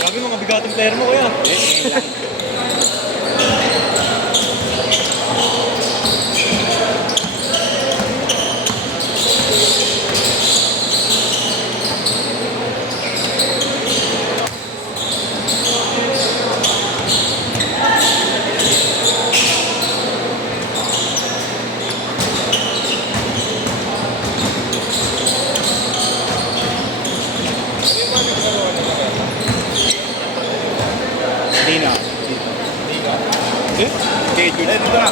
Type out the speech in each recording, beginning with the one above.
Grabe mga bigatong player mo kuya. Hindi na. Okay, dito na.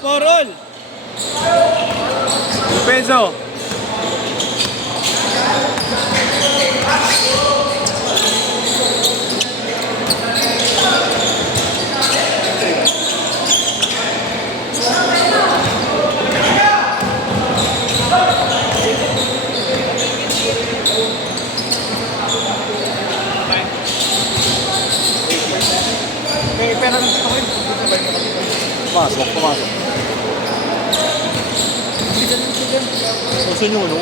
For all! Peso. May pera lang ito kayo. Pumasok. Gusto nyo, no?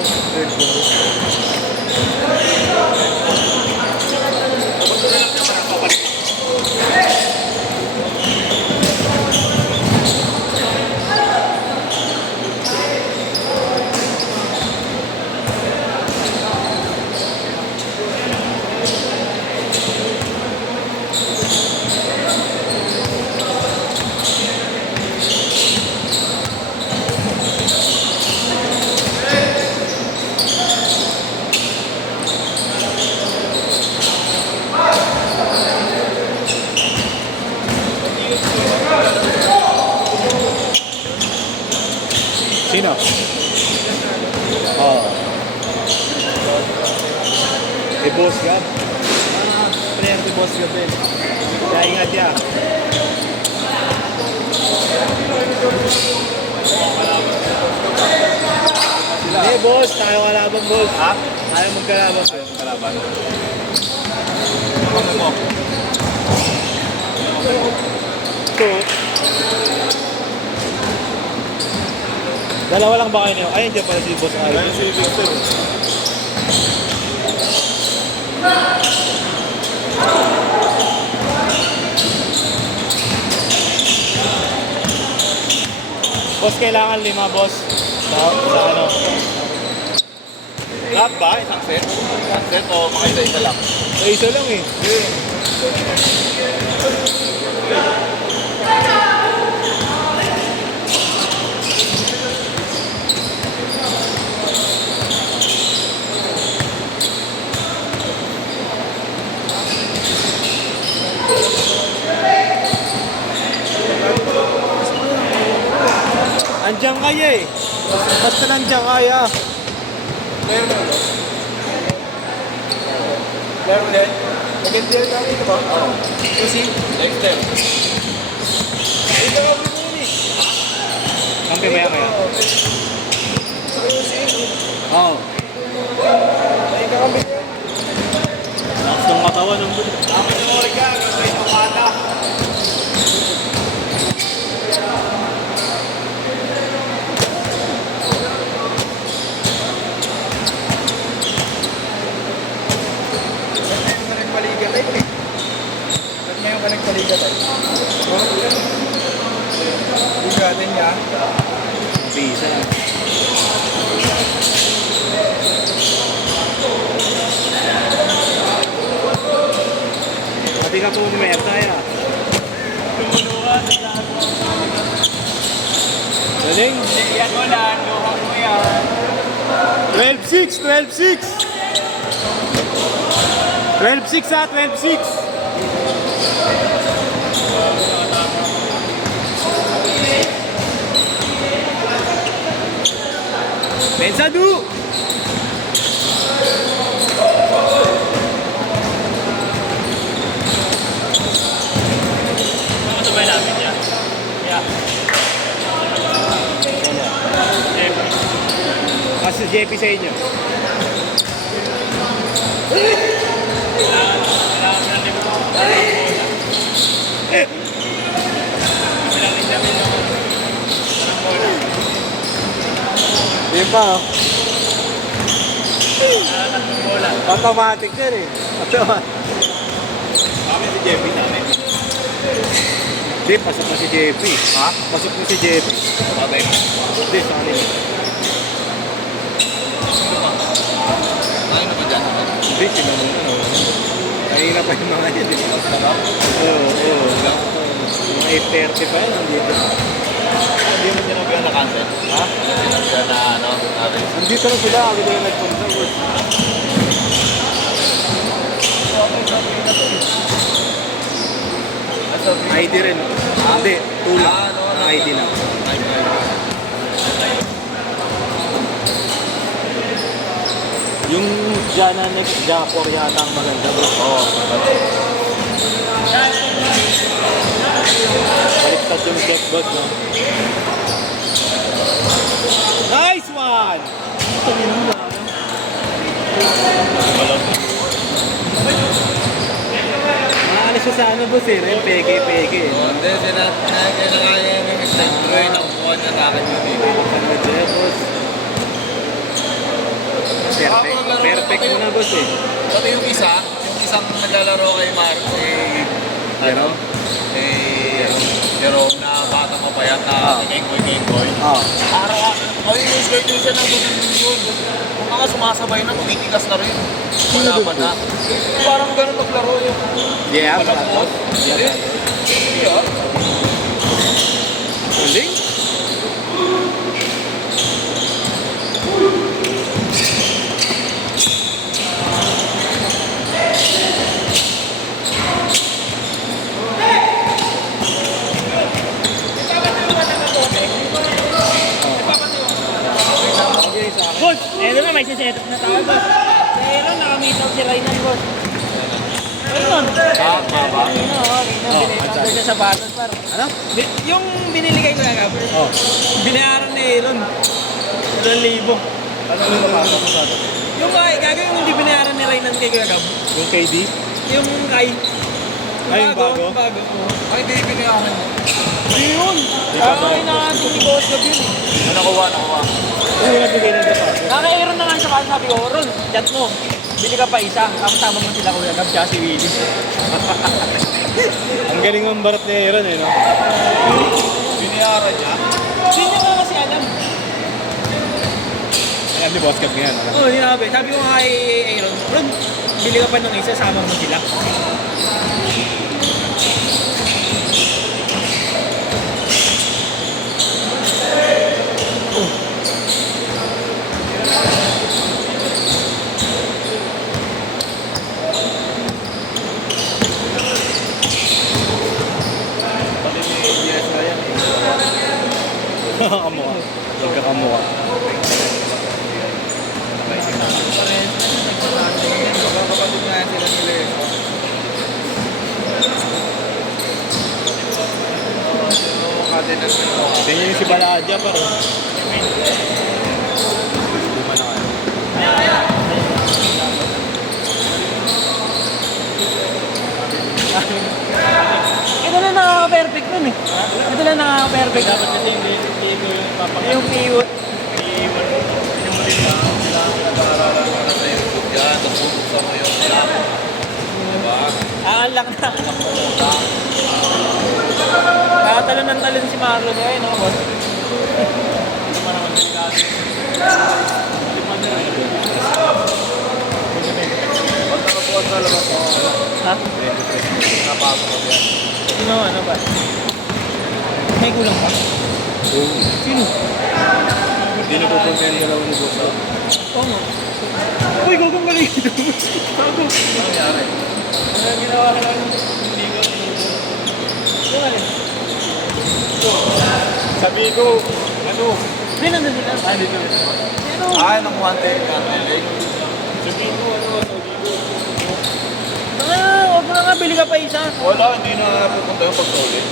Sino? Boss Gab. Player si Boss Gab din. Kaya ingat ya. Hindi boss, tayo kalaban boss. Ha? Tayo magkalaban. Kalaban. Ito. Dalawa lang ba kayo niyo? Ay, hindi pala si Boss Ay. Si Victor. Boss, kailangan 5 boss. Sa ano? Lahat ba? Isang set? Isang set o mga isa-isa lang? Isa lang eh. Andiyan kaya eh. Basta nandiyan kaya. Player mo. Player mo din? Maganda yun namin ito ba? Oo. Kasi? Next step. Ito ka ulit mo eh. Kampi maya kaya? Oo. Ay, kakambi ko. Lakas ng katawan ng buto. Ako yung orga. Kasi itong kata. Bigatin niya. Bisa lang. Pati ka po may saya. Galing. Yan mo na. Luhang mo yan. 12-6! 12-6! 12-6 ha! 12-6! Pensado! Ano ba namin yan? Yeah. JP sa inyo. Di ba? Automatic din eh. Automatic. Kami si JP namin. Hindi, pasok na si JP. Ha? Pasok na si JP. Patay na. Hindi, sa kanila. Ay, na ba dyan? Hindi, sila muna. Kanina pa yung mga yun. Oo. Mga 8:30 pa yan. Nandito. Hindi mo sinabihan na cancel. Ha? Sinabihan na ano, natin. Nandito na sila. Ako na yung nagpunta. ID rin. Hindi, tulak. ID na. Yung Jana next Japor yata ang maganda. Oo. Baliktad yung step boss, no? Nice one! Maalis siya sa ano, boss eh. Yung peke. Hindi, sinakaya yung extender na kukuha niya sa akin yun eh. Boss. Perfect mo na, boss eh. Pati yung isang naglalaro kay Marco, Jerome na batang mapayat na kengkoy. Araw-araw, yung schedule siya ng yun. Kung mga sumasabay na, tumitigas na rin. Wala pa na. Parang ganun maglaro yung Yeah, malambot. Hindi. Galing? Boss, eto na, may siset up na tayo, boss. Pero nakamit out si Raynan, boss. Ayun. Maba. Binili siya sa batas, par. Ano? Yung binili kay Kuya Gab, Oh. binayaran ni Aaron. 2,000. Ano yung napasok mo sa atin? Yung gagawin yung hindi binayaran ni Raynan kay Kuya Gab. Yung KD? Yung kay... Ay, yung bago? Yung bago. Ay, hindi binayaran mo. Yun. Ay, nakating ni Boss Gab yun. Nakuha. Ano yung nagbigay ng deposit? Naka-Aaron na nga sa kanya, sabi ko, Ron, chat mo. Bili ka pa isa, tapos tama mo sila Kuya Gab, tsaka si Willie. Ang galing mong barat ni Aaron eh, no? Binayaran niya? Hindi niya nga kasi alam. Alam ni Boss Cap nga yan. Oo, sinabi. Sabi ko nga kay Aaron, Ron, bili ka pa ng isa, sama mo sila. Pati ni Yes na yan eh. Kamuha. Nagkakamuha. Magkakapatid na yan sila nila eh. Kadenas na ito. Tingnan niyo si Baladja pero. Lima na kayo. Ito na nakaka-perfect nun eh. Ito na nakaka-perfect. Dapat kasi hindi yung papakita. Yung pivot. Nag-aaralan mo na sa YouTube yan. Tapos bubuksan mo yung app. Diba? Aanlak na. Nakatalon ng talon si Marlon ngayon, no, boss? Pag nakabukas na labas mo, Ha? napasok mo yan. Sino, ano ba? May kulang pa? Sino? Hindi na pupunta yung dalawa ni Boss Cap. Oo nga. Uy, gagong galing ito. Gago. Ano nangyari? Ano ginawa ka lang? Hindi ko. Yung alin? Sabi ko, ano? Hindi, nandun sila. Ah, dito. Pero, Ay, nakuha tayo yung leg. Sabihin ko, ano? huwag mo na nga, bili ka pa isa. Wala, hindi na pupunta yung pag-solid.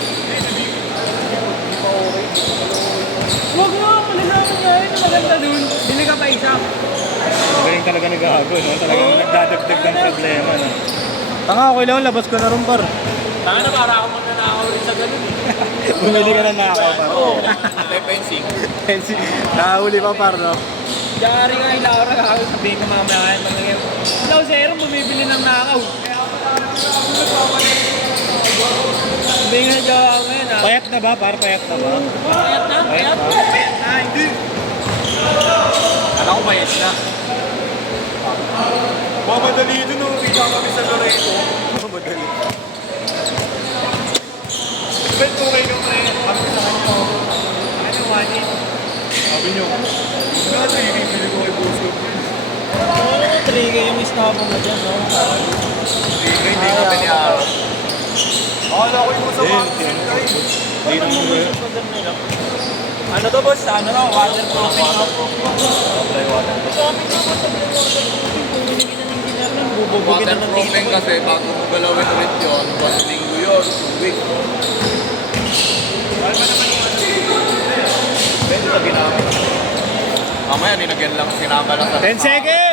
Huwag mo, malalaman nga rin na maganda dun. Bili ka pa isa. Magaling talaga nag-aago, no? Talagang Oo. nagdadagdag ng problema, no? Tanga, okay lang, labas ko na rin, par. Tanga na para ako magnanakaw rin sa ganun eh. Bumili ka na nakaw, par. Oo. Anti-fencing. Nakahuli pa, par, no? Diyan nga yung Laura ako, sabihin ko mamaya kaya nangyayari. Hello, Zero, bumibili ng nakaw. Sabihin nga dyan ako ngayon ha. Payat na ba, par? Payat na ba? Payat na? Payat na? Payat na? Hindi. Alam ko mayes na. Mamadali ito nung kita kami sa Loreto. Mamadali. Bet ko kayo pre, kami sa kanya. Ano, Wani? Sabi nyo, nga, bibili ko kay Bosko. Oo, 3K yung istapa mo dyan, no? Hindi ka piniaraw. Akala ko yung sa vaccine guys. Hindi naman mo yun. Ano to boss? Ano na? Waterproofing no? Bububugin na ng Waterproofing kasi bago mo galawin ulit yun, 1 linggo yun, 2 weeks. Pwede na ginamit. Mamaya, ninagyan lang, sinama lang sa 10 seconds!